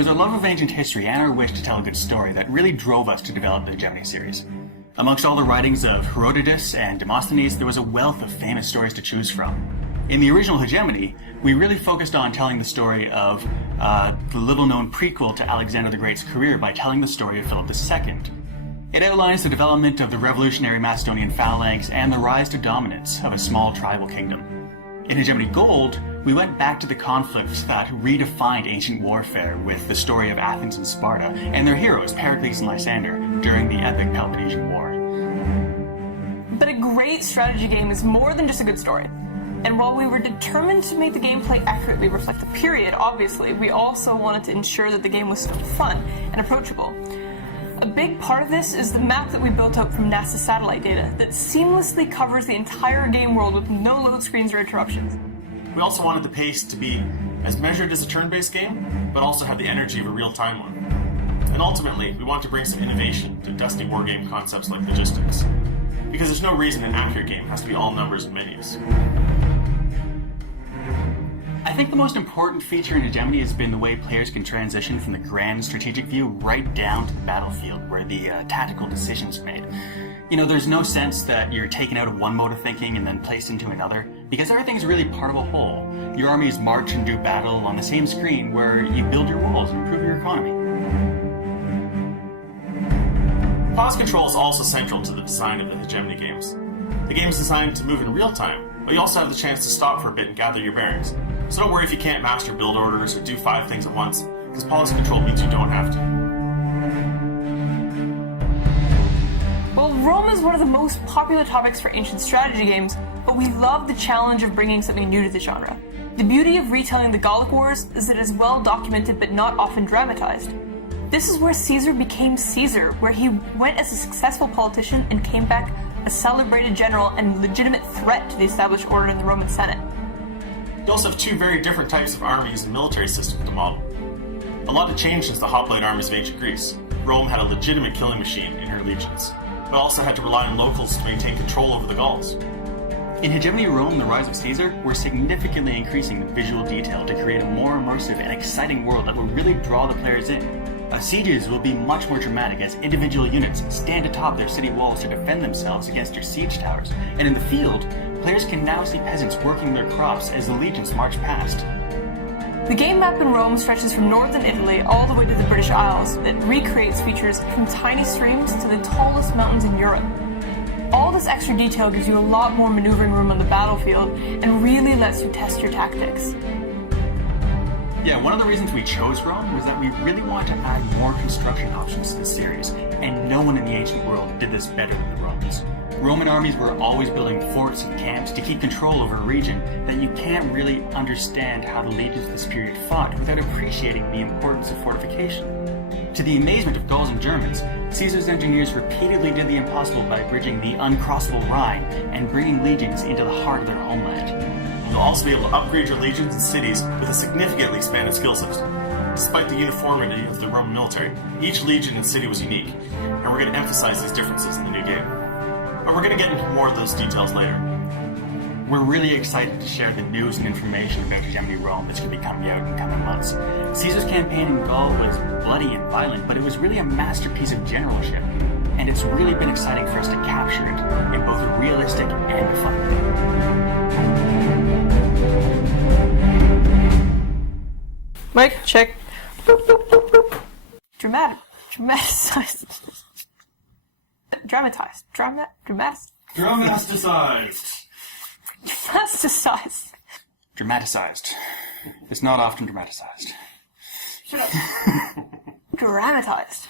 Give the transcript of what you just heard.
was our love of ancient history and our wish to tell a good story that really drove us to develop the Hegemony series. Amongst all the writings of Herodotus and Demosthenes, there was a wealth of famous stories to choose from. In the original Hegemony, we really focused on telling the story of the little-known prequel to Alexander the Great's career by telling the story of Philip II. It outlines the development of the revolutionary Macedonian phalanx and the rise to dominance of a small tribal kingdom. In Hegemony Gold, we went back to the conflicts that redefined ancient warfare with the story of Athens and Sparta and their heroes, Pericles and Lysander, during the epic Peloponnesian War. But a great strategy game is more than just a good story. And while we were determined to make the gameplay accurately reflect the period, obviously, we also wanted to ensure that the game was fun and approachable. A big part of this is the map that we built out from NASA satellite data that seamlessly covers the entire game world with no load screens or interruptions. We also wanted the pace to be as measured as a turn-based game, but also have the energy of a real-time one. And ultimately, we want to bring some innovation to dusty wargame concepts like logistics, because there's no reason an accurate game has to be all numbers and menus. I think the most important feature in Hegemony has been the way players can transition from the grand strategic view right down to the battlefield where the tactical decisions are made. You know, there's no sense that you're taken out of one mode of thinking and then placed into another, because everything's really part of a whole. Your armies march and do battle on the same screen where you build your walls and improve your economy. Pause control is also central to the design of the Hegemony games. The game is designed to move in real time, but you also have the chance to stop for a bit and gather your bearings. So don't worry if you can't master build orders or do 5 things at once, because pause control means you don't have to. Well, Rome is one of the most popular topics for ancient strategy games, but we love the challenge of bringing something new to the genre. The beauty of retelling the Gallic Wars is that it is well documented but not often dramatized. This is where Caesar became Caesar, where he went as a successful politician and came back a celebrated general and legitimate threat to the established order in the Roman Senate. You also have 2 very different types of armies and military systems to model. A lot had changed since the hoplite armies of ancient Greece. Rome had a legitimate killing machine in her legions, but also had to rely on locals to maintain control over the Gauls. In Hegemony Rome, the rise of Caesar, we're significantly increasing the visual detail to create a more immersive and exciting world that will really draw the players in. Sieges will be much more dramatic as individual units stand atop their city walls to defend themselves against their siege towers, and in the field, players can now see peasants working their crops as the legions march past. The game map in Rome stretches from northern Italy all the way to the British Isles. It recreates features from tiny streams to the tallest mountains in Europe. All this extra detail gives you a lot more maneuvering room on the battlefield and really lets you test your tactics. Yeah, one of the reasons we chose Rome was that we really wanted to add more construction options to the series, and no one in the ancient world did this better than the Romans. Roman armies were always building forts and camps to keep control over a region that you can't really understand how the legions of this period fought without appreciating the importance of fortification. To the amazement of Gauls and Germans, Caesar's engineers repeatedly did the impossible by bridging the uncrossable Rhine and bringing legions into the heart of their homeland. You'll also be able to upgrade your legions and cities with a significantly expanded skill system. Despite the uniformity of the Roman military, each legion and city was unique, and we're going to emphasize these differences in the new game. But we're going to get into more of those details later. We're really excited to share the news and information about Hegemony Rome that's going to be coming out in coming months. Caesar's campaign in Gaul was bloody and violent, but it was really a masterpiece of generalship, and it's really been exciting for us to capture it in both a realistic and a fun way. Mic check. Boop, boop, boop, boop. Dramatized. Dramaticized. It's not often dramatized. Shut up. Dramatized.